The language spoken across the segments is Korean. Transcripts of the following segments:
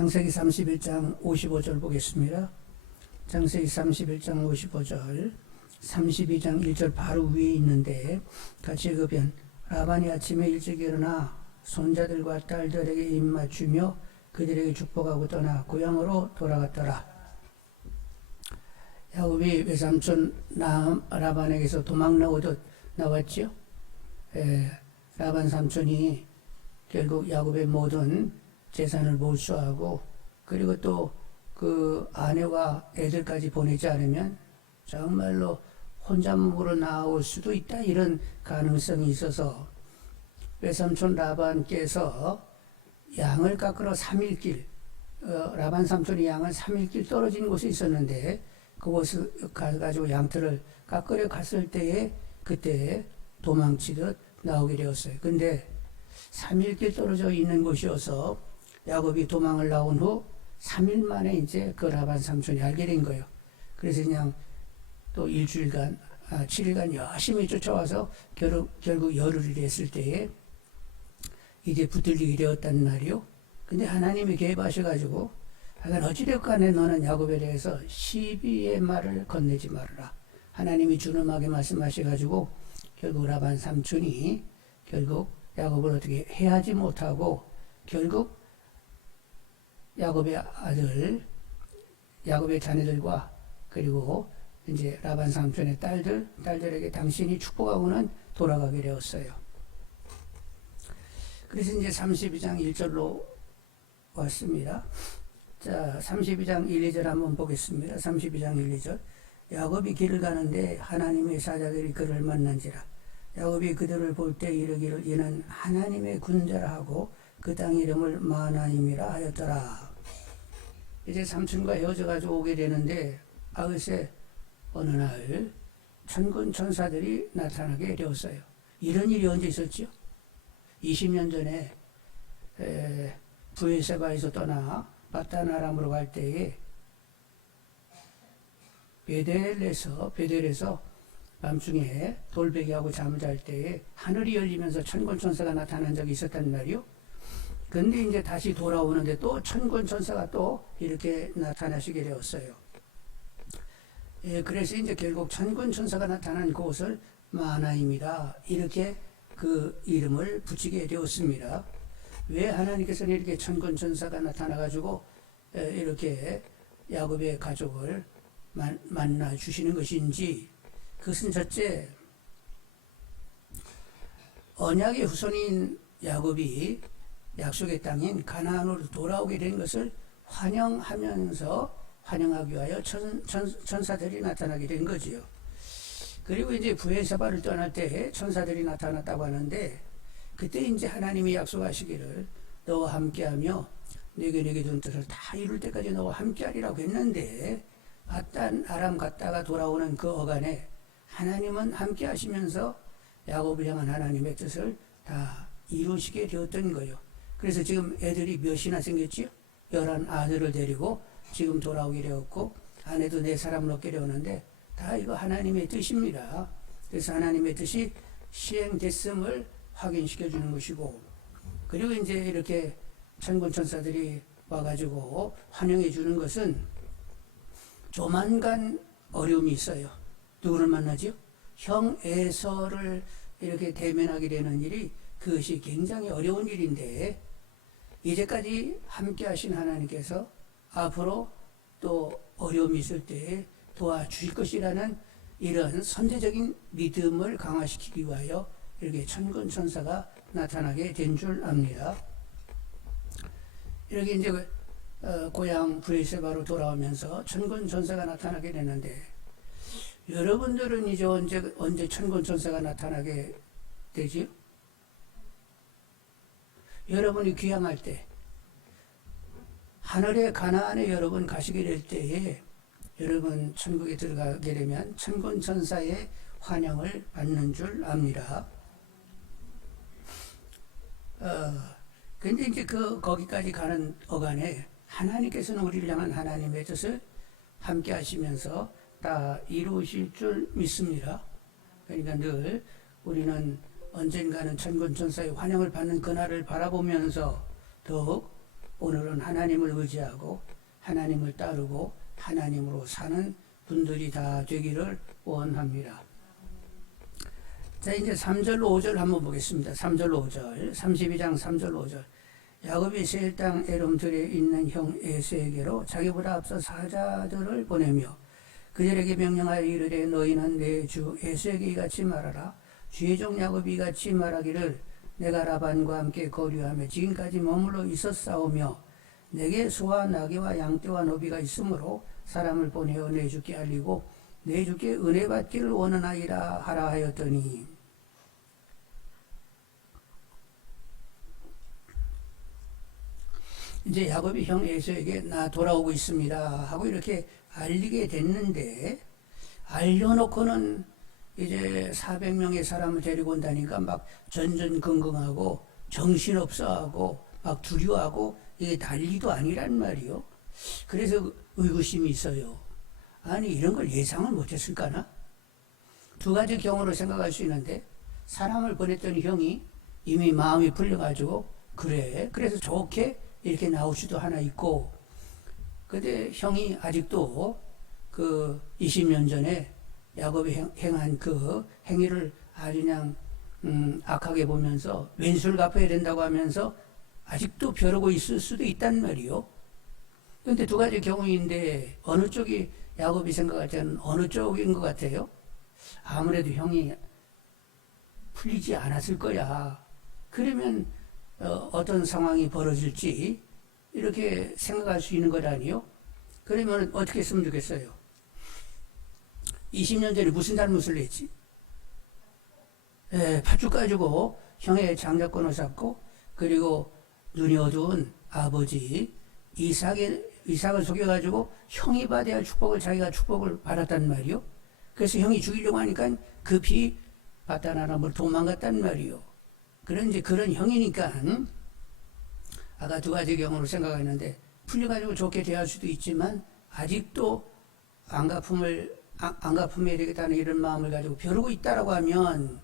창세기 31장 55절 보겠습니다. 창세기 31장 55절, 32장 1절 바로 위에 있는데 같이 읽으면 라반이 아침에 일찍 일어나 손자들과 딸들에게 입맞추며 그들에게 축복하고 떠나 고향으로 돌아갔더라. 야곱이 외삼촌 라반에게서 도망 나오듯 나왔지요. 라반 삼촌이 결국 야곱의 모든 재산을 몰수하고 그리고 또 그 아내와 애들까지 보내지 않으면 정말로 혼자 몸으로 나올 수도 있다, 이런 가능성이 있어서 외삼촌 라반께서 양을 깎으러 3일길, 라반 삼촌이 양을 3일길 떨어진 곳에 있었는데 그곳을 가가지고 양털을 깎으려 갔을 때에 그때 도망치듯 나오게 되었어요. 근데 3일길 떨어져 있는 곳이어서 야곱이 도망을 나온 후 3일 만에 이제 그 라반 삼촌이 알게 된 거예요. 그래서 그냥 또 일주일간, 7일간 열심히 쫓아와서 결국 열흘이 됐을 때에 이제 붙들리게 되었단 말이요. 근데 하나님이 개입하셔가지고 하여간 어찌됐건에 너는 야곱에 대해서 시비의 말을 건네지 말아라. 하나님이 준엄하게 말씀하셔가지고 결국 라반 삼촌이 결국 야곱을 어떻게 해하지 못하고 결국 야곱의 아들, 야곱의 자녀들과 그리고 이제 라반 삼촌의 딸들에게 당신이 축복하고는 돌아가게 되었어요. 그래서 이제 32장 1절로 왔습니다. 자, 32장 1, 2절 한번 보겠습니다. 32장 1, 2절. 야곱이 길을 가는데 하나님의 사자들이 그를 만난지라. 야곱이 그들을 볼 때 이르기를 이는 하나님의 군대라 하고 그 땅 이름을 마하나임이라 하였더라. 이제 삼촌과 헤어져가지고 오게 되는데 글쎄 어느 날 천군 천사들이 나타나게 되었어요. 이런 일이 언제 있었죠? 20년 전에 브에세바에서 떠나 바단 아람으로 갈 때에 베델에서 밤중에 돌베개하고 잠을 잘 때에 하늘이 열리면서 천군 천사가 나타난 적이 있었단 말이요. 근데 이제 다시 돌아오는데 또 천군 천사가 또 이렇게 나타나시게 되었어요. 그래서 이제 결국 천군 천사가 나타난 곳을 마하나임이라 이렇게 그 이름을 붙이게 되었습니다. 왜 하나님께서는 이렇게 천군 천사가 나타나가지고 이렇게 야곱의 가족을 만나 주시는 것인지, 그것은 첫째, 언약의 후손인 야곱이 약속의 땅인 가나안으로 돌아오게 된 것을 환영하기 위하여 천사들이 나타나게 된 거지요. 그리고 이제 브에세바를 떠날 때 천사들이 나타났다고 하는데 그때 이제 하나님이 약속하시기를 너와 함께하며 내게 둔 뜻을 다 이룰 때까지 너와 함께하리라고 했는데 바단 아람 갔다가 돌아오는 그 어간에 하나님은 함께하시면서 야곱을 향한 하나님의 뜻을 다 이루시게 되었던 거예요. 그래서 지금 애들이 몇이나 생겼지요? 11 아들을 데리고 지금 돌아오게 되었고 아내도 4사람을 얻게 되었는데 다 이거 하나님의 뜻입니다. 그래서 하나님의 뜻이 시행됐음을 확인시켜 주는 것이고, 그리고 이제 이렇게 천군 천사들이 와가지고 환영해 주는 것은 조만간 어려움이 있어요. 누구를 만나죠? 형 에서를 이렇게 대면하게 되는 일이 그것이 굉장히 어려운 일인데 이제까지 함께 하신 하나님께서 앞으로 또 어려움이 있을 때 도와주실 것이라는 이런 선제적인 믿음을 강화시키기 위하여 이렇게 천군 천사가 나타나게 된 줄 압니다. 이렇게 이제 고향 브에세바로 돌아오면서 천군 천사가 나타나게 되는데 여러분들은 이제 언제 천군 천사가 나타나게 되지요? 여러분이 귀향할 때, 하늘의 가나안에 여러분 가시게 될 때에 여러분 천국에 들어가게 되면 천군 천사의 환영을 받는 줄 압니다. 근데 이제 거기까지 가는 어간에 하나님께서는 우리를 향한 하나님의 뜻을 함께 하시면서 다 이루실 줄 믿습니다. 그러니까 늘 우리는 언젠가는 천군 천사의 환영을 받는 그날을 바라보면서 더욱 오늘은 하나님을 의지하고 하나님을 따르고 하나님으로 사는 분들이 다 되기를 원합니다. 자, 이제 3절로 5절 한번 보겠습니다. 3절로 5절, 32장 3절로 5절. 야곱이 세일 땅 에돔들에 있는 형 에서에게로 자기보다 앞서 사자들을 보내며 그들에게 명령하여 이르되 너희는 내 주 에서에게 이같이 말하라. 주의 종 야곱이 이같이 말하기를 내가 라반과 함께 거류하며 지금까지 머물러 있었사오며 내게 소와 나귀와 양떼와 노비가 있으므로 사람을 보내어 내 주께 알리고 내 주께 은혜 받기를 원하나이다 하라 하였더니 이제 야곱이 형 에서에게 나 돌아오고 있습니다 하고 이렇게 알리게 됐는데 알려놓고는 이제 400명의 사람을 데리고 온다니까 막 전전긍긍하고 정신없어하고 막 두려워하고 이게 난리도 아니란 말이요. 그래서 의구심이 있어요. 아니 이런 걸 예상을 못했을까나? 두 가지 경우로 생각할 수 있는데 사람을 보냈더니 형이 이미 마음이 풀려가지고 그래 그래서 좋게 이렇게 나올 수도 하나 있고 근데 형이 아직도 그 20년 전에 야곱이 행한 그 행위를 아주 그냥 악하게 보면서 왼수를 갚아야 된다고 하면서 아직도 벼르고 있을 수도 있단 말이요. 그런데 두 가지 경우인데 어느 쪽이 야곱이 생각할 때는 어느 쪽인 것 같아요? 아무래도 형이 풀리지 않았을 거야. 그러면 어떤 상황이 벌어질지 이렇게 생각할 수 있는 것 아니요? 그러면 어떻게 했으면 좋겠어요? 20년 전에 무슨 잘못을 했지? 팥죽 가지고 형의 장자권을 잡고 그리고 눈이 어두운 아버지 이삭을 속여가지고 형이 받아야 할 축복을 자기가 축복을 받았단 말이요. 그래서 형이 죽이려고 하니까 급히 바다나람을 도망갔단 말이요. 그런 이제 그런 형이니까 아까 두 가지 경우를 생각했는데 풀려가지고 좋게 대할 수도 있지만 아직도 안 갚음에 되겠다는 이런 마음을 가지고 벼르고 있다라고 하면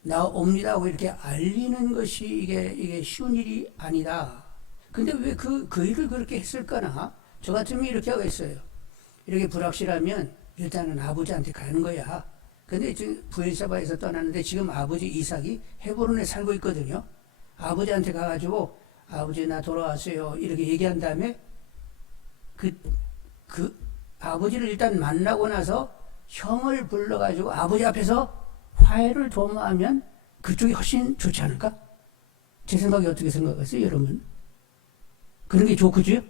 나 옵니다 하고 이렇게 알리는 것이 이게 쉬운 일이 아니다. 근데 왜 그 일을 그렇게 했을까나? 저 같으면 이렇게 하겠어요. 이렇게 불확실하면 일단은 아버지한테 가는 거야. 근데 지금 부엘사바에서 떠났는데 지금 아버지 이삭이 헤브론에 살고 있거든요. 아버지한테 가가지고 아버지 나 돌아왔어요. 이렇게 얘기한 다음에 그 아버지를 일단 만나고 나서 형을 불러가지고 아버지 앞에서 화해를 도모하면 그쪽이 훨씬 좋지 않을까? 제 생각이 어떻게 생각하세요, 여러분? 그런 게 좋겠죠?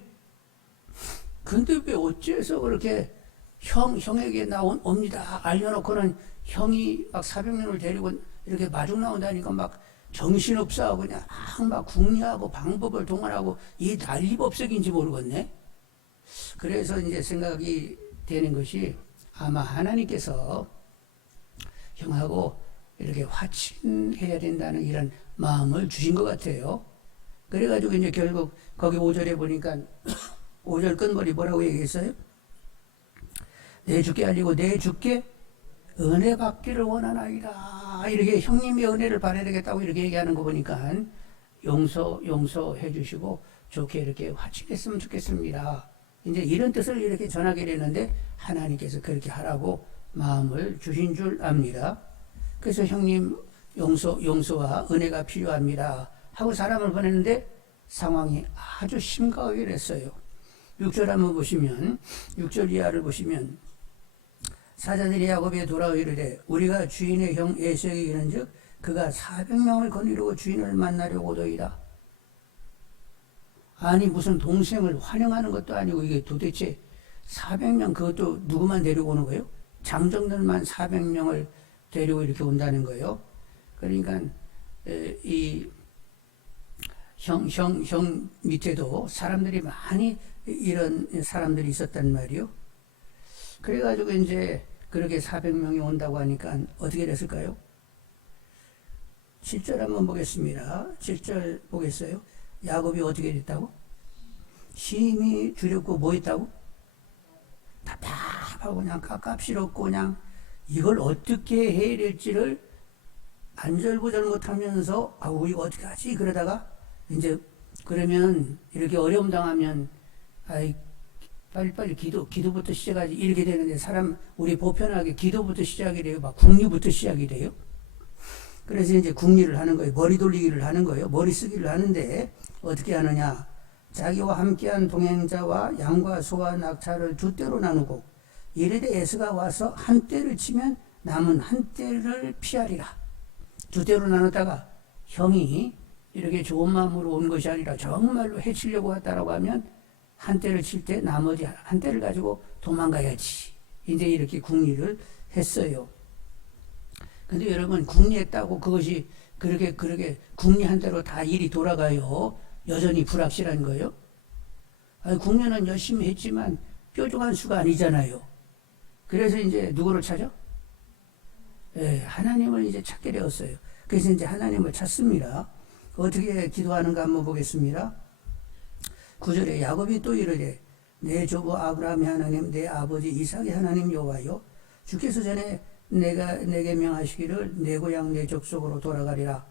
근데 왜 어째서 그렇게 형에게 옵니다. 알려놓고는 형이 막 400명을 데리고 이렇게 마중 나온다니까 막 정신없어하고 그냥 막 궁리하고 방법을 동원하고 이 난리법석인지 모르겠네. 그래서 이제 생각이 되는 것이 아마 하나님께서 형하고 이렇게 화친해야 된다는 이런 마음을 주신 것 같아요. 그래가지고 이제 결국 거기 5절에 보니까 5절 끝머리 뭐라고 얘기했어요? 내 주께 알리고 내 주께 은혜 받기를 원하나이다. 이렇게 형님의 은혜를 받아야 되겠다고 이렇게 얘기하는 거 보니까 용서해 주시고 좋게 이렇게 화친했으면 좋겠습니다. 이제 이런 뜻을 이렇게 전하게 되는데 하나님께서 그렇게 하라고 마음을 주신 줄 압니다. 그래서 형님 용서와 은혜가 필요합니다 하고 사람을 보냈는데 상황이 아주 심각하게 됐어요. 6절 한번 보시면 6절 이하를 보시면 사자들이 야곱에 돌아와 이르되 우리가 주인의 형 에서에게 이른즉 그가 400명을 거느리고 주인을 만나려고 오더이다. 아니 무슨 동생을 환영하는 것도 아니고 이게 도대체 400명 그것도 누구만 데리고 오는 거예요? 장정들만 400명을 데리고 이렇게 온다는 거예요. 그러니까 이 형 밑에도 사람들이 많이 이런 사람들이 있었단 말이요. 그래가지고 이제 그렇게 400명이 온다고 하니까 어떻게 됐을까요? 7절 한번 보겠습니다. 7절 보겠어요? 야곱이 어떻게 됐다고? 힘이 두렵고 뭐 했다고? 답답하고 그냥 깝깝스럽고 그냥 이걸 어떻게 해야 될지를 안절부절 못하면서 아우 이거 어떻게 하지? 그러다가 이제 그러면 이렇게 어려움 당하면 아이 빨리빨리 기도부터 시작하지 이렇게 되는데 우리 보편하게 기도부터 시작이 돼요. 막 궁리부터 시작이 돼요. 그래서 이제 궁리를 하는 거예요. 머리 돌리기를 하는 거예요. 머리 쓰기를 하는데 어떻게 하느냐. 자기와 함께한 동행자와 양과 소와 낙타를 두 떼로 나누고 이르되 에스가 와서 한 떼를 치면 남은 한 떼를 피하리라. 두 떼로 나눴다가 형이 이렇게 좋은 마음으로 온 것이 아니라 정말로 해치려고 왔다라고 하면 한 떼를 칠 때 나머지 한 떼를 가지고 도망가야지. 이제 이렇게 궁리를 했어요. 근데 여러분 궁리했다고 그것이 그렇게 궁리한 대로 다 일이 돌아가요? 여전히 불확실한 거예요? 아니, 궁리는 열심히 했지만 뾰족한 수가 아니잖아요. 그래서 이제 누구를 찾아? 예, 하나님을 이제 찾게 되었어요. 그래서 이제 하나님을 찾습니다. 어떻게 기도하는가 한번 보겠습니다. 9절에 야곱이 또 이르되 내 조부 아브라함의 하나님 내 아버지 이삭의 하나님 여호와여 주께서 전에 내게 명하시기를 내 고향 내 족속으로 돌아가라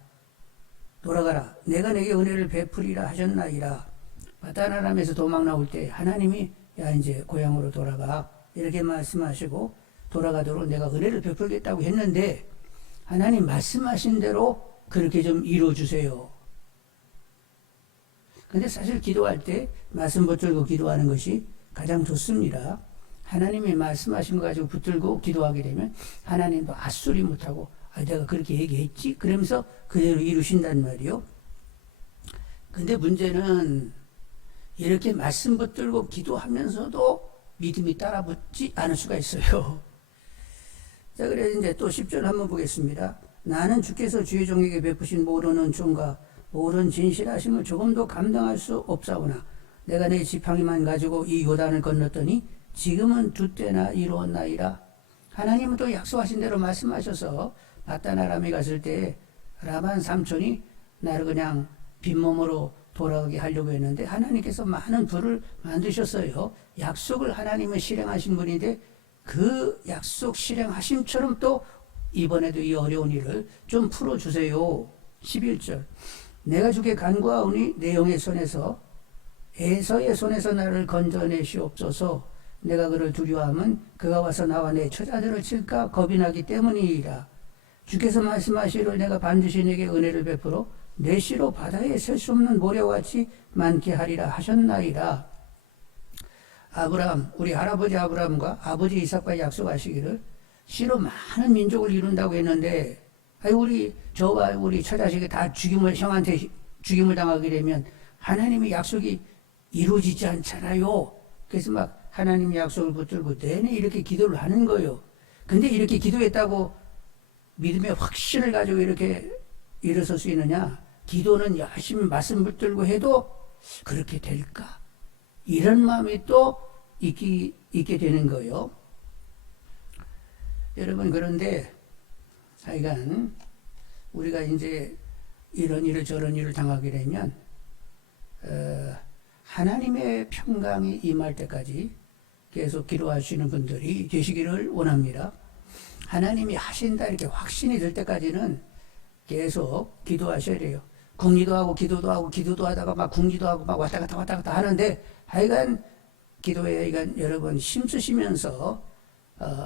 내가 내게 은혜를 베풀이라 하셨나이다. 바다나람에서 도망 나올 때 하나님이 야 이제 고향으로 돌아가 이렇게 말씀하시고 돌아가도록 내가 은혜를 베풀겠다고 했는데 하나님 말씀하신 대로 그렇게 좀 이루어주세요. 근데 사실 기도할 때 말씀 붙들고 기도하는 것이 가장 좋습니다. 하나님이 말씀하신 거 가지고 붙들고 기도하게 되면 하나님도 앗소리 못하고 내가 그렇게 얘기했지? 그러면서 그대로 이루신단 말이요. 근데 문제는 이렇게 말씀 붙들고 기도하면서도 믿음이 따라붙지 않을 수가 있어요. 자, 그래서 이제 또 10절 한번 보겠습니다. 나는 주께서 주의 종에게 베푸신 모든 은총과 모든 진실하심을 조금도 감당할 수 없사오나 내가 내 지팡이만 가지고 이 요단을 건넜더니 지금은 두 때나 이루었나이다. 하나님은 또 약속하신 대로 말씀하셔서 바다나람에 갔을 때 라반 삼촌이 나를 그냥 빈몸으로 돌아가게 하려고 했는데 하나님께서 많은 불을 만드셨어요. 약속을 하나님은 실행하신 분인데 그 약속 실행하심처럼 또 이번에도 이 어려운 일을 좀 풀어주세요. 11절 내가 주께 간구하오니 내 영의 손에서 에서의 손에서 나를 건져내시옵소서. 내가 그를 두려워함은 그가 와서 나와 내 처자들을 칠까 겁이 나기 때문이라. 주께서 말씀하시기를 내가 반드시 내게 은혜를 베풀어 내 씨로 바다에 셀 수 없는 모래같이 많게 하리라 하셨나이다. 아브라함, 우리 할아버지 아브라함과 아버지 이삭과 약속하시기를 씨로 많은 민족을 이룬다고 했는데 저와 우리 처자식이 다 형한테 죽임을 당하게 되면 하나님의 약속이 이루어지지 않잖아요. 그래서 막 하나님의 약속을 붙들고 내내 이렇게 기도를 하는 거예요. 근데 이렇게 기도했다고 믿음의 확신을 가지고 이렇게 일어설 수 있느냐? 기도는 열심히 말씀 붙들고 해도 그렇게 될까? 이런 마음이 또 있게 되는 거예요. 여러분, 그런데 하여간 우리가 이제 이런 일을 저런 일을 당하게 되면 하나님의 평강이 임할 때까지 계속 기도하시는 분들이 계시기를 원합니다. 하나님이 하신다 이렇게 확신이 들 때까지는 계속 기도하셔야 돼요. 궁리도 하고 기도도 하고 기도도 하다가 막 궁리도 하고 막 왔다 갔다 하는데 하여간 기도에 여러분 힘쓰시면서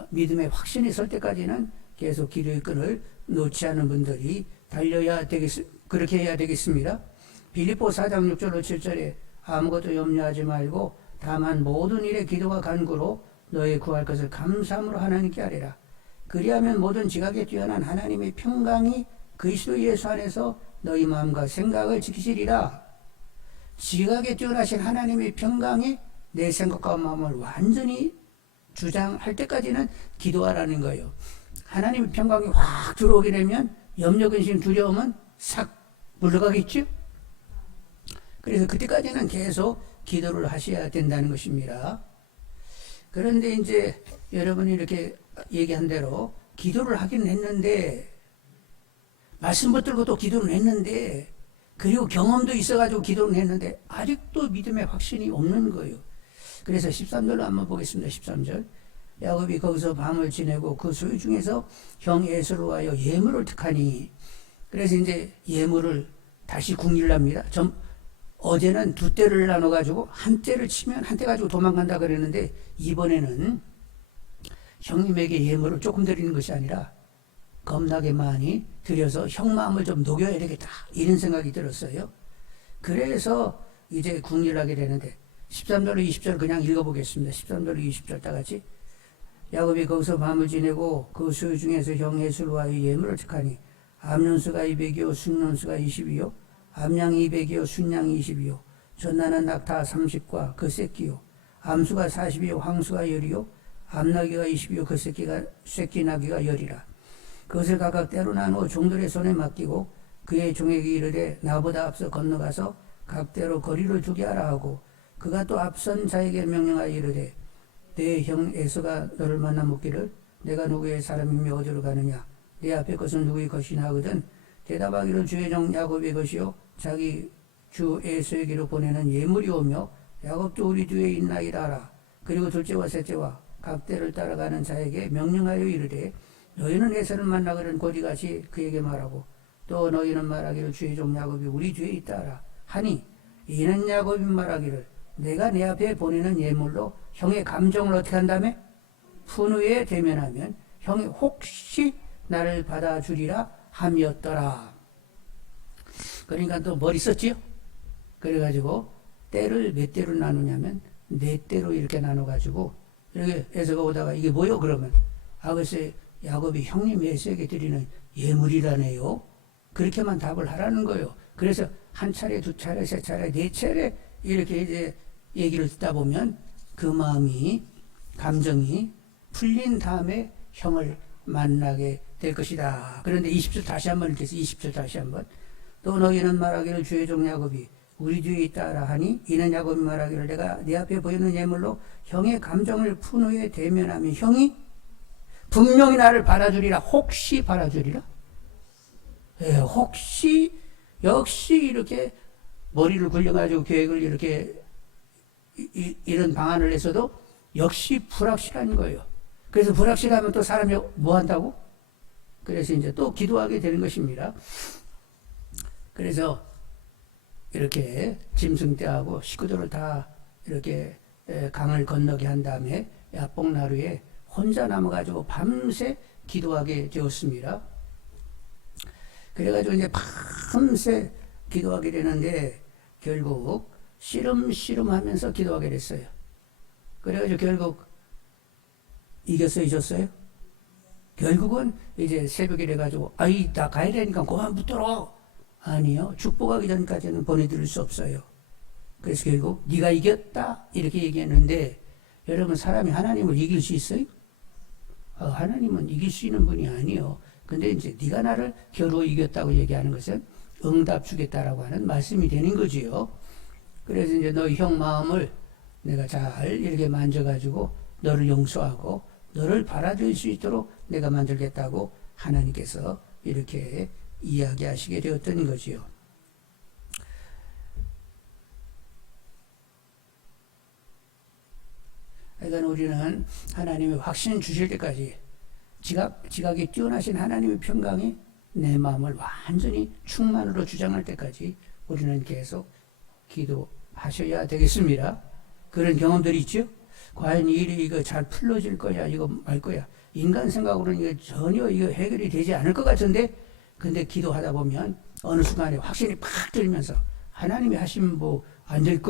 믿음의 확신이 설 때까지는 계속 기도의 끈을 놓지 않은 분들이 그렇게 해야 되겠습니다. 빌립보 4장 6절로 7절에 아무것도 염려하지 말고 다만 모든 일에 기도와 간구로 너의 구할 것을 감사함으로 하나님께 아뢰라. 그리하면 모든 지각에 뛰어난 하나님의 평강이 그리스도 예수 안에서 너희 마음과 생각을 지키시리라. 지각에 뛰어나신 하나님의 평강이 내 생각과 마음을 완전히 주장할 때까지는 기도하라는 거예요. 하나님의 평강이 확 들어오게 되면 염려, 근심, 두려움은 싹 물러가겠죠? 그래서 그때까지는 계속 기도를 하셔야 된다는 것입니다. 그런데 이제 여러분이 이렇게 얘기한 대로 기도를 하긴 했는데 말씀 붙들고 또 기도를 했는데 그리고 경험도 있어가지고 기도를 했는데 아직도 믿음의 확신이 없는 거예요. 그래서 13절로 한번 보겠습니다. 13절 야곱이 거기서 밤을 지내고 그 소유 중에서 형 에서로 하여 예물을 택하니 그래서 이제 예물을 다시 궁리를 합니다. 어제는 두 떼를 나눠가지고 한 떼를 치면 한 떼 가지고 도망간다 그랬는데 이번에는 형님에게 예물을 조금 드리는 것이 아니라 겁나게 많이 드려서 형 마음을 좀 녹여야 되겠다 이런 생각이 들었어요. 그래서 이제 궁리하게 되는데 13절로 20절 그냥 읽어보겠습니다. 13절로 20절 다 같이. 야곱이 거기서 밤을 지내고 그 소유 중에서 형 에술과 예물을 택하니 암년수가 200이요 순년수가 20이요 암양 200이요 순양 20이요 전나는 낙타 30과 그 새끼요 암수가 40이요 황수가 10이요 암나귀가 20이요 그 새끼 나귀가 10이라. 그것을 각각 때로 나누어 종들의 손에 맡기고 그의 종에게 이르되 나보다 앞서 건너가서 각대로 거리를 두게 하라 하고 그가 또 앞선 자에게 명령하여 이르되 내 형 에서가 너를 만나 묻기를 내가 누구의 사람이며 어디로 가느냐 내 앞에 것은 누구의 것이냐 하거든 대답하기를 주의 종 야곱의 것이요 자기 주 에서에게로 보내는 예물이오며 야곱도 우리 뒤에 있나이다 하라. 그리고 둘째와 셋째와 각대를 따라가는 자에게 명령하여 이르되 너희는 에서를 만나거든 고디같이 그에게 말하고 또 너희는 말하기를 주의 종 야곱이 우리 뒤에 있다 하라 하니 이는 야곱이 말하기를 내가 내 앞에 보내는 예물로 형의 감정을 어떻게 한다며? 푼후에 대면하면 형이 혹시 나를 받아주리라 함이었더라. 그러니까 또 뭘 있었지요? 그래가지고 때를 몇 대로 나누냐면 네 대로 이렇게 나눠가지고 이렇게 에서가 오다가 이게 뭐요? 그러면 글쎄 야곱이 형님 에서에게 드리는 예물이라네요. 그렇게만 답을 하라는 거예요. 그래서 한 차례, 두 차례, 세 차례, 네 차례 이렇게 이제 얘기를 듣다 보면 그 마음이 감정이 풀린 다음에 형을 만나게 될 것이다. 그런데 20절 다시 한번 읽겠습니다. 20절 다시 한번. 또 너희는 말하기를 주의 종 야곱이 우리 뒤에 있다라 하니 이는 야곱이 말하기를 내가 네 앞에 보이는 예물로 형의 감정을 푼 후에 대면하면 형이 분명히 나를 받아주리라. 혹시 받아주리라? 예, 혹시 역시 이렇게 머리를 굴려가지고 계획을 이렇게 이런 방안을 내서도 역시 불확실한 거예요. 그래서 불확실하면 또 사람이 뭐 한다고? 그래서 이제 또 기도하게 되는 것입니다. 그래서 이렇게 짐승떼하고 식구들을 다 이렇게 강을 건너게 한 다음에 야복나루에 혼자 남아가지고 밤새 기도하게 되었습니다. 그래가지고 이제 밤새 기도하게 되는데 결국 씨름씨름 하면서 기도하게 됐어요. 그래가지고 결국 이겼어요, 이겼어요? 결국은 이제 새벽이 돼가지고 나 가야 되니까 그만 붙들어. 아니요, 축복하기 전까지는 보내드릴 수 없어요. 그래서 결국 네가 이겼다 이렇게 얘기했는데 여러분 사람이 하나님을 이길 수 있어요? 하나님은 이길 수 있는 분이 아니요. 근데 이제 네가 나를 겨루 이겼다고 얘기하는 것은 응답 주겠다라고 하는 말씀이 되는 거지요. 그래서 이제 너희 형 마음을 내가 잘 이렇게 만져가지고 너를 용서하고 너를 받아들일 수 있도록 내가 만들겠다고 하나님께서 이렇게 이야기하시게 되었던 거지요. 그러니까 우리는 하나님의 확신 주실 때까지 지각이 뛰어나신 하나님의 평강이 내 마음을 완전히 충만으로 주장할 때까지 우리는 계속 기도하셔야 되겠습니다. 그런 경험들이 있죠? 과연 이 일이 이거 잘 풀어질 거야, 이거 말 거야. 인간 생각으로는 이거 전혀 이거 해결이 되지 않을 것 같은데, 근데 기도하다 보면 어느 순간에 확신이 팍 들면서 하나님이 하시면 뭐 안 될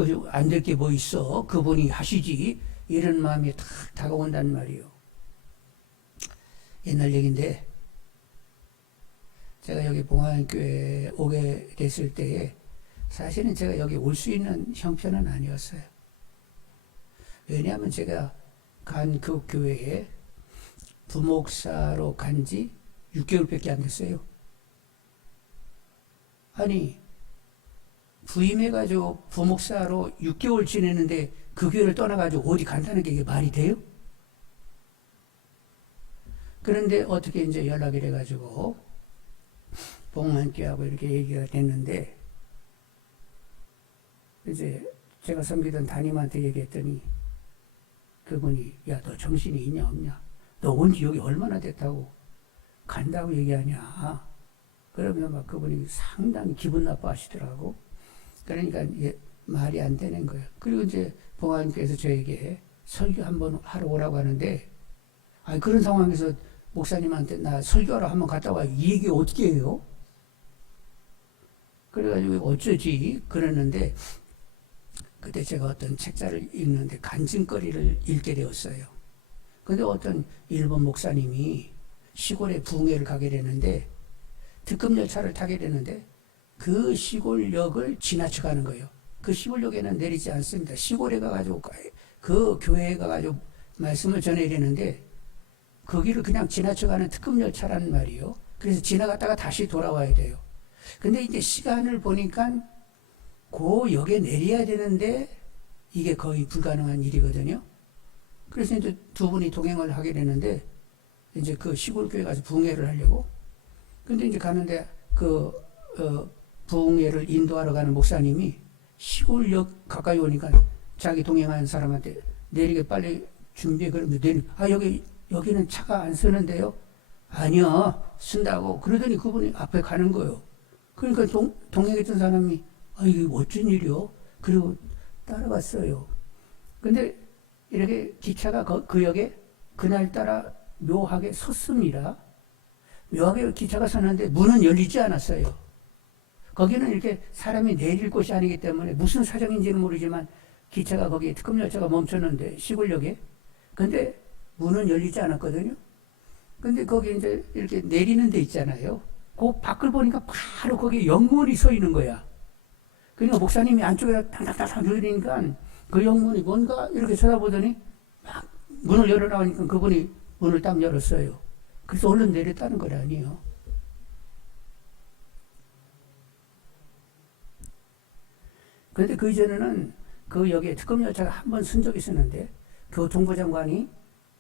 게 뭐 있어? 그분이 하시지. 이런 마음이 탁 다가온단 말이에요. 옛날 얘기인데 제가 여기 봉안교회에 오게 됐을 때에 사실은 제가 여기 올 수 있는 형편은 아니었어요. 왜냐하면 제가 간 그 교회에 부목사로 간 지 6개월밖에 안 됐어요. 아니 부임해가지고 부목사로 6개월 지내는데 그 교회를 떠나가지고 어디 간다는 게 이게 말이 돼요? 그런데 어떻게 이제 연락이 돼가지고 봉안교회하고 이렇게 얘기가 됐는데 이제 제가 섬기던 담임한테 얘기했더니 그분이 야, 너 정신이 있냐 없냐? 너 온 지 여기 얼마나 됐다고 간다고 얘기하냐? 그러면 막 그분이 상당히 기분 나빠하시더라고. 그러니까 말이 안 되는 거예요. 그리고 이제 봉화님께서 저에게 설교 한번 하러 오라고 하는데, 그런 상황에서 목사님한테 나 설교하러 한번 갔다 와. 이 얘기 어떻게 해요? 그래가지고 어쩌지? 그러는데, 그때 제가 어떤 책자를 읽는데 간증거리를 읽게 되었어요. 근데 어떤 일본 목사님이 시골에 부흥회를 가게 되는데, 특급 열차를 타게 되는데, 그 시골역을 지나쳐 가는 거예요. 그 시골역에는 내리지 않습니다. 시골에 가가지고, 그 교회에 가가지고 말씀을 전해야 되는데, 거기를 그냥 지나쳐가는 특급 열차란 말이에요. 그래서 지나갔다가 다시 돌아와야 돼요. 근데 이제 시간을 보니까 그 역에 내려야 되는데 이게 거의 불가능한 일이거든요. 그래서 이제 두 분이 동행을 하게 되는데 이제 그 시골 교회 가서 부흥회를 하려고. 근데 이제 가는데 부흥회를 인도하러 가는 목사님이 시골역 가까이 오니까 자기 동행하는 사람한테 내리게 빨리 준비해. 그러면 여기는 차가 안 쓰는데요? 아니요, 쓴다고. 그러더니 그분이 앞에 가는 거예요. 그러니까 동행했던 사람이, 이게 어쩐 일이요? 그리고 따라갔어요. 근데 이렇게 기차가 그 역에 그날따라 묘하게 섰습니다. 묘하게 기차가 섰는데 문은 열리지 않았어요. 거기는 이렇게 사람이 내릴 곳이 아니기 때문에 무슨 사정인지는 모르지만 기차가 거기에 특급 열차가 멈췄는데 시골역에. 근데 문은 열리지 않았거든요. 근데 거기 이제 이렇게 내리는 데 있잖아요. 그 밖을 보니까 바로 거기에 영문이 서 있는 거야. 그러니까 목사님이 안쪽에 탕탕탕 열리니까 그 영문이 뭔가 이렇게 쳐다보더니 막 문을 열어나오니까 그분이 문을 딱 열었어요. 그래서 얼른 내렸다는 거 아니에요. 그런데 그 이전에는 그 역에 특급 열차가 한 번 쓴 적이 있었는데 교통부 장관이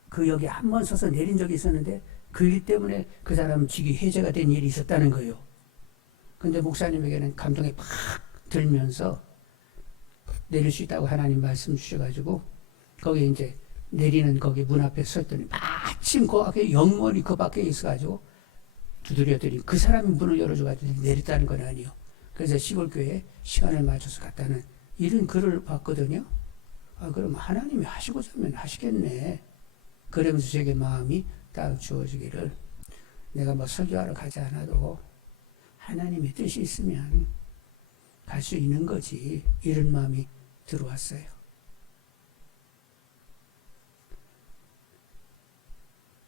그 역에 한 번 서서 내린 적이 있었는데 그 일 때문에 그 사람 직위 해제가 된 일이 있었다는 거예요. 근데 목사님에게는 감동이 팍 들면서 내릴 수 있다고 하나님 말씀 주셔가지고 거기 이제 내리는 거기 문 앞에 섰더니 마침 그 앞에 영문이 그 밖에 있어가지고 두드려더니 그 사람이 문을 열어줘가지고 내렸다는 건 아니에요. 그래서 시골교회에 시간을 맞춰서 갔다는 이런 글을 봤거든요. 그럼 하나님이 하시고자 하면 하시겠네. 그러면서 제게 마음이 딱 주어지기를, 내가 뭐 설교하러 가지 않아도 하나님의 뜻이 있으면 갈 수 있는 거지. 이런 마음이 들어왔어요.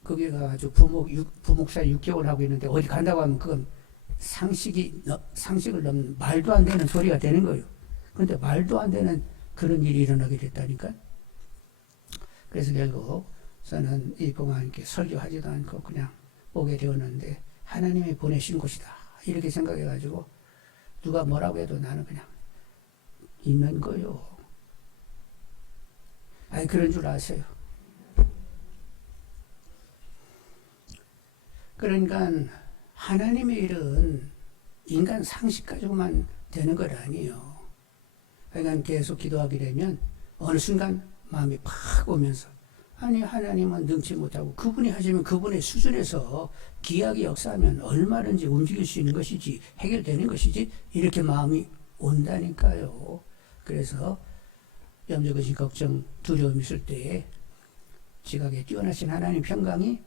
거기 가가지고 부목사 6개월 하고 있는데 어디 간다고 하면 그건 상식을 넘는 말도 안 되는 소리가 되는 거예요. 그런데 말도 안 되는 그런 일이 일어나게 됐다니까. 그래서 결국 저는 이 봉화님께 설교하지도 않고 그냥 오게 되었는데 하나님이 보내신 곳이다 이렇게 생각해가지고 누가 뭐라고 해도 나는 그냥 있는 거요. 그런 줄 아세요. 그러니까 하나님의 일은 인간 상식 가지고만 되는 것 아니에요. 그러니까 계속 기도하게 되면 어느 순간 마음이 팍 오면서 하나님은 능치 못하고 그분이 하시면 그분의 수준에서 기하게 역사하면 얼마든지 움직일 수 있는 것이지 해결되는 것이지 이렇게 마음이 온다니까요. 그래서 염려, 근심, 걱정, 두려움 있을 때에 지각에 뛰어나신 하나님 평강이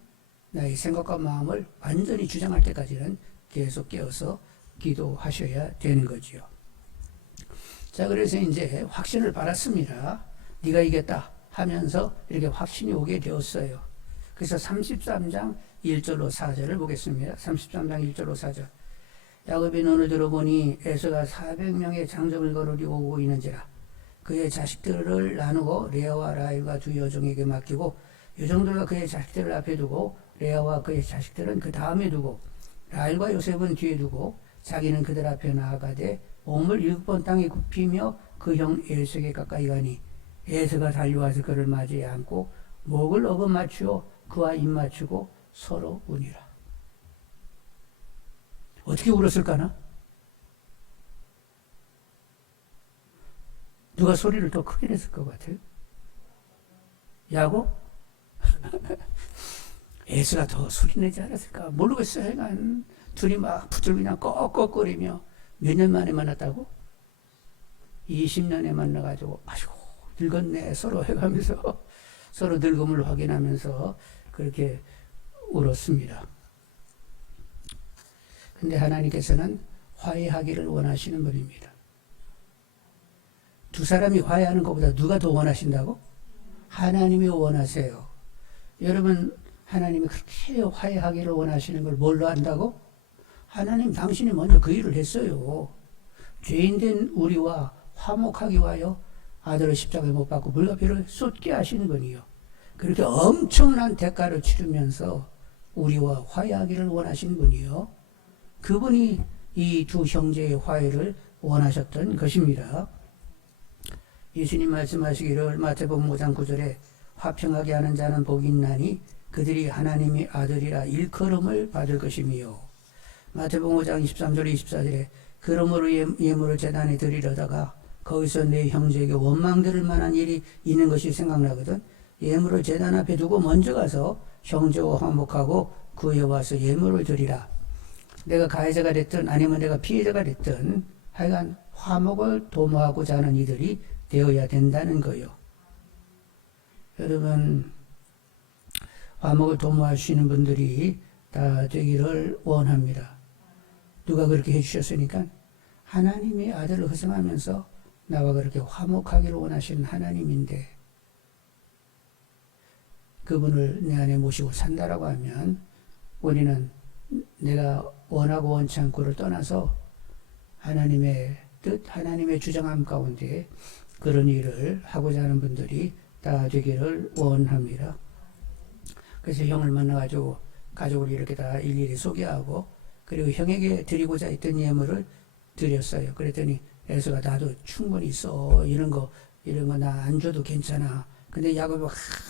나의 생각과 마음을 완전히 주장할 때까지는 계속 깨어서 기도하셔야 되는 거지요. 자, 그래서 이제 확신을 받았습니다. 네가 이겼다 하면서 이렇게 확신이 오게 되었어요. 그래서 33장 1절로 4절을 보겠습니다. 33장 1절로 4절. 야곱이 눈을 들어보니 에서가 400명의 장정을 거느리고 오고 있는지라. 그의 자식들을 나누고 레아와 라헬과 두 여종에게 맡기고 여종들과 그의 자식들을 앞에 두고 레아와 그의 자식들은 그 다음에 두고 라헬과 요셉은 뒤에 두고 자기는 그들 앞에 나아가되 몸을 7번 땅에 굽히며 그 형 에서에게 가까이 가니 에서가 달려와서 그를 맞이에 안고 목을 어긋 맞추어 그와 입 맞추고 서로 우니라. 어떻게 울었을까나? 누가 소리를 더 크게 냈을 것 같아요? 야곱? 에서가 더 소리 내지 않았을까? 모르겠어요. 하여간 둘이 막 붙들고 그냥 꺽꺽거리며 몇 년 만에 만났다고? 20년에 만나가지고 아이고 늙었네 서로 해가면서 서로 늙음을 확인하면서 그렇게 울었습니다. 근데 하나님께서는 화해하기를 원하시는 분입니다. 두 사람이 화해하는 것보다 누가 더 원하신다고? 하나님이 원하세요. 여러분 하나님이 그렇게 화해하기를 원하시는 걸 뭘로 안다고? 하나님 당신이 먼저 그 일을 했어요. 죄인된 우리와 화목하기 위하여 아들을 십자가에 못 박고 물과 피를 쏟게 하신 분이요. 그렇게 엄청난 대가를 치르면서 우리와 화해하기를 원하신 분이요. 그분이 이 두 형제의 화해를 원하셨던 것입니다. 예수님 말씀하시기를 마태복음 5장 9절에 화평하게 하는 자는 복이 있나니 그들이 하나님의 아들이라 일컬음을 받을 것이며 마태복음 5장 23절 24절에 그러므로 예물을 제단에 드리려다가 거기서 내 형제에게 원망 들을 만한 일이 있는 것이 생각나거든. 예물을 제단 앞에 두고 먼저 가서 형제와 화목하고 그에 와서 예물을 드리라. 내가 가해자가 됐든 아니면 내가 피해자가 됐든 하여간 화목을 도모하고자 하는 이들이 되어야 된다는 거요. 여러분 화목을 도모할 수 있는 분들이 다 되기를 원합니다. 누가 그렇게 해주셨으니까 하나님의 아들을 허송하면서 나와 그렇게 화목하기를 원하시는 하나님인데 그분을 내 안에 모시고 산다라고 하면 우리는 내가 원하고 원치 않고를 떠나서 하나님의 뜻, 하나님의 주장함 가운데 그런 일을 하고자 하는 분들이 다 되기를 원합니다. 그래서 형을 만나가지고 가족을 이렇게 다 일일이 소개하고 그리고 형에게 드리고자 했던 예물을 드렸어요. 그랬더니 에서가 나도 충분히 있어. 이런 거 나 안 줘도 괜찮아. 근데 야곱이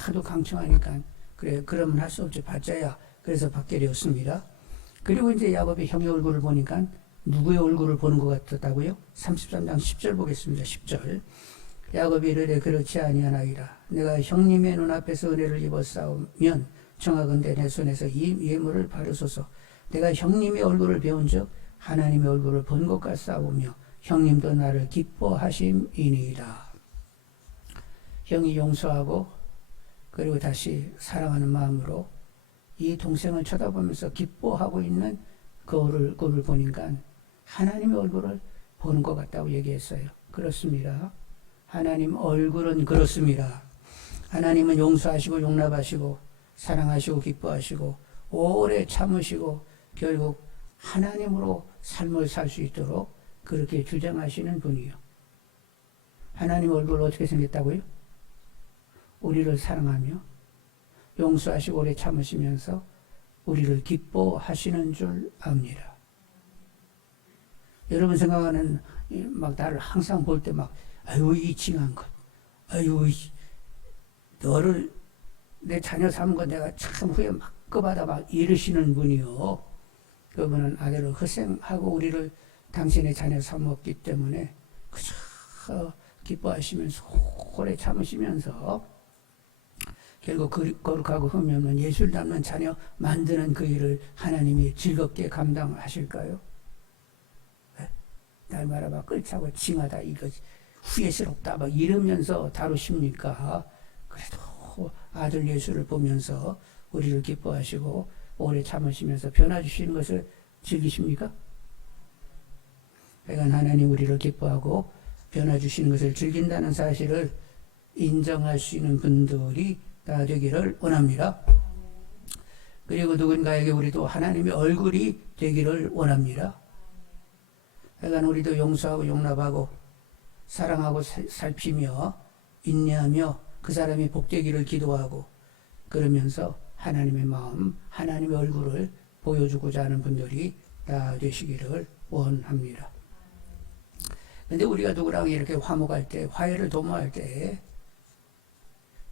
하도 강청하니까 그래 그러면 할 수 없지 받자야. 그래서 받게 되었습니다. 그리고 이제 야곱이 형의 얼굴을 보니까 누구의 얼굴을 보는 것 같았다고요? 33장 10절 보겠습니다. 10절 야곱이 이르되 그렇지 아니하나이다. 내가 형님의 눈앞에서 은혜를 입었사오면 청하건대 내 손에서 이 예물을 바르소서. 내가 형님의 얼굴을 배운 적 하나님의 얼굴을 본 것 같사오며 형님도 나를 기뻐하심이니이다. 형이 용서하고 그리고 다시 사랑하는 마음으로 이 동생을 쳐다보면서 기뻐하고 있는 그를 보니까 하나님의 얼굴을 보는 것 같다고 얘기했어요. 그렇습니다. 하나님 얼굴은 그렇습니다. 하나님은 용서하시고 용납하시고 사랑하시고 기뻐하시고 오래 참으시고 결국 하나님으로 삶을 살 수 있도록 그렇게 주장하시는 분이요. 하나님 얼굴 어떻게 생겼다고요? 우리를 사랑하며 용서하시고 오래 참으시면서 우리를 기뻐하시는 줄 압니다. 여러분 생각하는 막 나를 항상 볼 때 막 아유 이 징한 것, 아유 너를 내 자녀 삼은 거 내가 참 후회 막 끄받아 막 이르시는 분이요. 그분은 아들을 희생하고 우리를 당신의 자녀 삼았기 때문에 그저 기뻐하시면서 오래 참으시면서 결국 거룩하고 흠이 없는 예수를 닮는 자녀 만드는 그 일을 하나님이 즐겁게 감당하실까요? 네? 날 말아봐 끌차고 징하다 이거 후회스럽다 막 이러면서 다루십니까? 그래도 아들 예수를 보면서 우리를 기뻐하시고 오래 참으시면서 변화 주시는 것을 즐기십니까? 그러니까 하나님 우리를 기뻐하고 변화 주시는 것을 즐긴다는 사실을 인정할 수 있는 분들이 다 되기를 원합니다. 그리고 누군가에게 우리도 하나님의 얼굴이 되기를 원합니다. 그러니까 우리도 용서하고 용납하고 사랑하고 살피며 인내하며 그 사람이 복되기를 기도하고 그러면서 하나님의 마음, 하나님의 얼굴을 보여주고자 하는 분들이 다 되시기를 원합니다. 근데 우리가 누구랑 이렇게 화목할 때, 화해를 도모할 때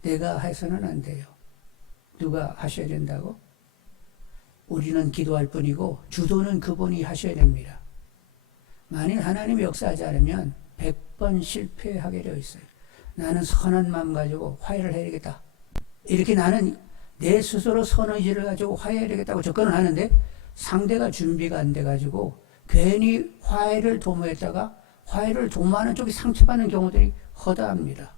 내가 해서는 안 돼요. 누가 하셔야 된다고? 우리는 기도할 뿐이고 주도는 그분이 하셔야 됩니다. 만일 하나님이 역사하지 않으면 100번 실패하게 되어 있어요. 나는 선한 마음 가지고 화해를 해야겠다. 이렇게 나는 내 스스로 선의지를 가지고 화해해야 되겠다고 접근을 하는데 상대가 준비가 안 돼가지고 괜히 화해를 도모했다가 화해를 도모하는 쪽이 상처받는 경우들이 허다합니다.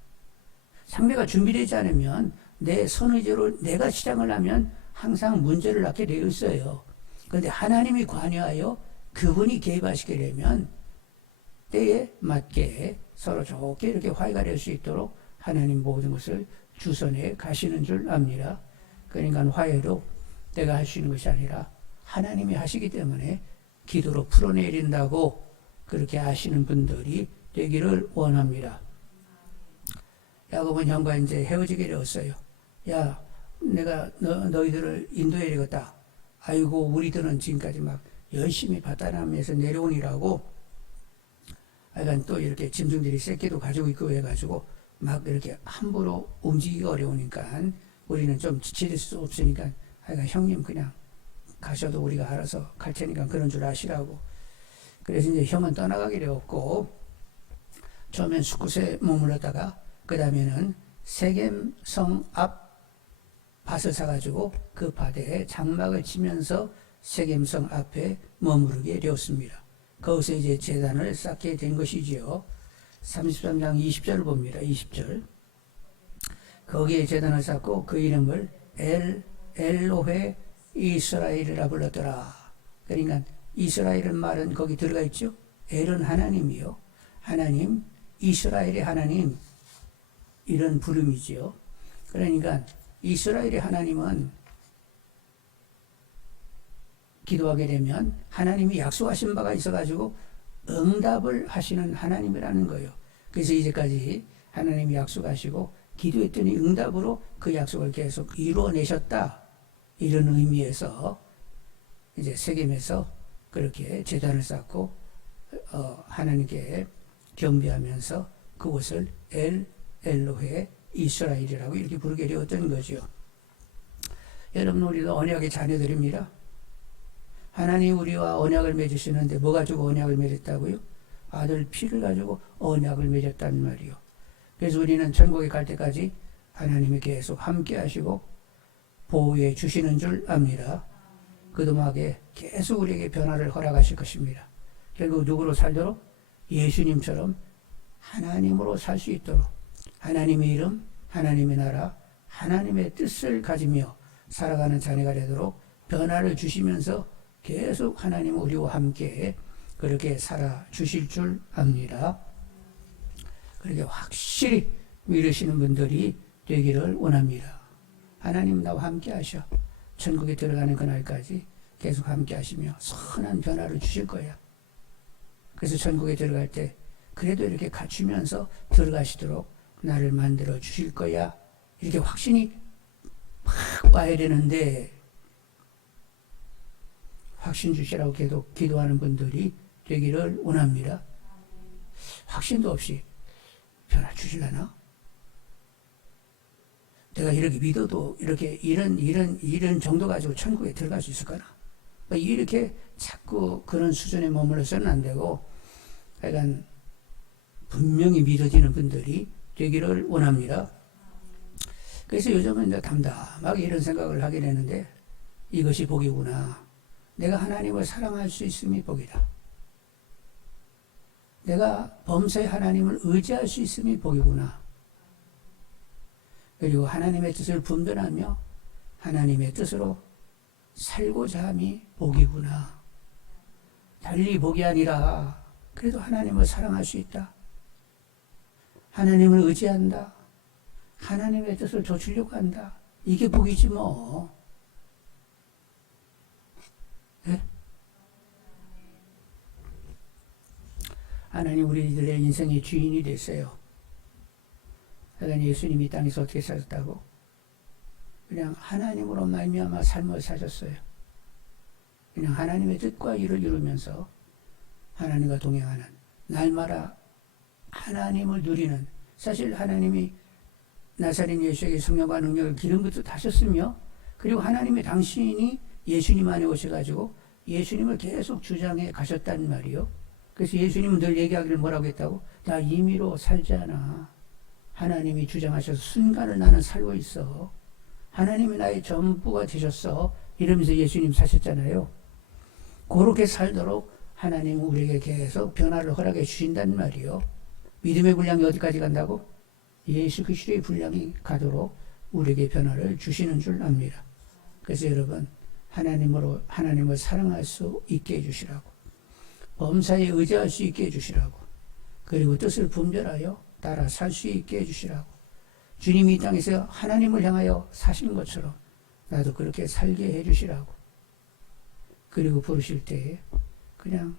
상대가 준비되지 않으면 내 선의대로 내가 시작을 하면 항상 문제를 낳게 되어 있어요. 그런데 하나님이 관여하여 그분이 개입하시게 되면 때에 맞게 서로 좋게 이렇게 화해가 될 수 있도록 하나님 모든 것을 주선해 가시는 줄 압니다. 그러니까 화해도 내가 할 수 있는 것이 아니라 하나님이 하시기 때문에 기도로 풀어내린다고 그렇게 아시는 분들이 되기를 원합니다. 야곱은 형과 이제 헤어지게 되었어요. 야, 내가 너희들을 인도해야 되겠다. 아이고, 우리들은 지금까지 막 열심히 바다나면서 내려오니라고. 하여간 또 이렇게 짐승들이 새끼도 가지고 있고 해가지고 막 이렇게 함부로 움직이기 어려우니까 우리는 좀 지칠 수 없으니까 하여간 형님 그냥 가셔도 우리가 알아서 갈 테니까 그런 줄 아시라고. 그래서 이제 형은 떠나가게 되었고, 처음엔 수굿에 머물렀다가 그 다음에는 세겜성 앞 밭을 사가지고 그 밭에 장막을 치면서 세겜성 앞에 머무르게 되었습니다. 거기서 이제 제단을 쌓게 된 것이지요. 33장 20절을 봅니다. 20절. 거기에 제단을 쌓고 그 이름을 엘로헤 이스라엘이라 불렀더라. 그러니까 이스라엘은 말은 거기 들어가 있죠. 엘은 하나님이요. 하나님, 이스라엘의 하나님, 이런 부름이지요. 그러니까 이스라엘의 하나님은 기도하게 되면 하나님이 약속하신 바가 있어가지고 응답을 하시는 하나님이라는 거예요. 그래서 이제까지 하나님이 약속하시고 기도했더니 응답으로 그 약속을 계속 이루어내셨다. 이런 의미에서 이제 세겜에서 그렇게 제단을 쌓고 하나님께 경배하면서 그곳을 엘로헤 이스라엘이라고 이렇게 부르게 되었던 거죠. 여러분, 우리도 언약의 자녀들입니다. 하나님 우리와 언약을 맺으시는데 뭐 가지고 언약을 맺었다고요? 아들 피를 가지고 언약을 맺었단 말이요. 그래서 우리는 천국에 갈 때까지 하나님이 계속 함께 하시고 보호해 주시는 줄 압니다. 그동안에 계속 우리에게 변화를 허락하실 것입니다. 결국 누구로 살도록? 예수님처럼 하나님으로 살 수 있도록 하나님의 이름, 하나님의 나라, 하나님의 뜻을 가지며 살아가는 자녀가 되도록 변화를 주시면서 계속 하나님은 우리와 함께 그렇게 살아주실 줄 압니다. 그렇게 확실히 믿으시는 분들이 되기를 원합니다. 하나님 나와 함께 하셔. 천국에 들어가는 그날까지 계속 함께 하시며 선한 변화를 주실 거야. 그래서 천국에 들어갈 때 그래도 이렇게 갖추면서 들어가시도록 나를 만들어 주실 거야. 이렇게 확신이 팍 와야 되는데 확신 주시라고 계속 기도하는 분들이 되기를 원합니다. 확신도 없이 변화 주실라나? 내가 이렇게 믿어도 이렇게 이런 정도 가지고 천국에 들어갈 수 있을까나? 이렇게 자꾸 그런 수준에 머물러서는 안 되고, 약간 분명히 믿어지는 분들이 되기를 원합니다. 그래서 요즘은 이제 담담하게 이런 생각을 하게 되는데, 이것이 복이구나. 내가 하나님을 사랑할 수 있음이 복이다. 내가 범사의 하나님을 의지할 수 있음이 복이구나. 그리고 하나님의 뜻을 분별하며 하나님의 뜻으로 살고자 함이 복이구나. 달리 복이 아니라 그래도 하나님을 사랑할 수 있다. 하나님을 의지한다. 하나님의 뜻을 좇으려고 한다. 이게 복이지 뭐. 네? 하나님 우리들의 인생의 주인이 됐어요. 그러니까 예수님이 땅에서 어떻게 사셨다고? 그냥 하나님으로 말미암아 삶을 사셨어요. 그냥 하나님의 뜻과 일을 이루면서 하나님과 동행하는, 날마다 하나님을 누리는, 사실 하나님이 나사렛 예수에게 성령과 능력을 기름 붓듯 하셨으며, 그리고 하나님의 당신이 예수님 안에 오셔가지고 예수님을 계속 주장해 가셨단 말이요. 그래서 예수님은 늘 얘기하기를 뭐라고 했다고? 나 임의로 살지 않아. 하나님이 주장하셔서 순간을 나는 살고 있어. 하나님이 나의 전부가 되셨어. 이러면서 예수님 사셨잖아요. 그렇게 살도록 하나님 우리에게 계속 변화를 허락해 주신단 말이요. 믿음의 분량이 어디까지 간다고? 예수 그리스도의 분량이 가도록 우리에게 변화를 주시는 줄 압니다. 그래서 여러분, 하나님을 사랑할 수 있게 해주시라고, 범사에 의지할 수 있게 해주시라고, 그리고 뜻을 분별하여 따라 살 수 있게 해주시라고, 주님이 이 땅에서 하나님을 향하여 사신 것처럼 나도 그렇게 살게 해주시라고, 그리고 부르실 때에 그냥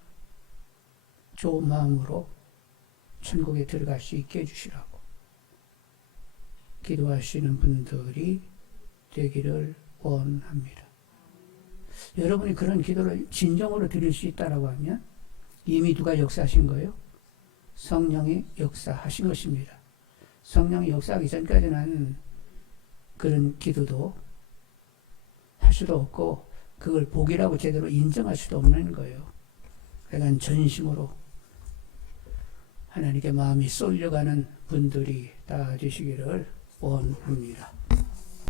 좋은 마음으로 천국에 들어갈 수 있게 해주시라고 기도하시는 분들이 되기를 원합니다. 여러분이 그런 기도를 진정으로 드릴 수 있다라고 하면 이미 누가 역사하신 거예요? 성령이 역사하신 것입니다. 성령이 역사하기 전까지는 그런 기도도 할 수도 없고 그걸 복이라고 제대로 인정할 수도 없는 거예요. 그러니까 전심으로 하나님께 마음이 쏠려가는 분들이 다 되시기를 원합니다.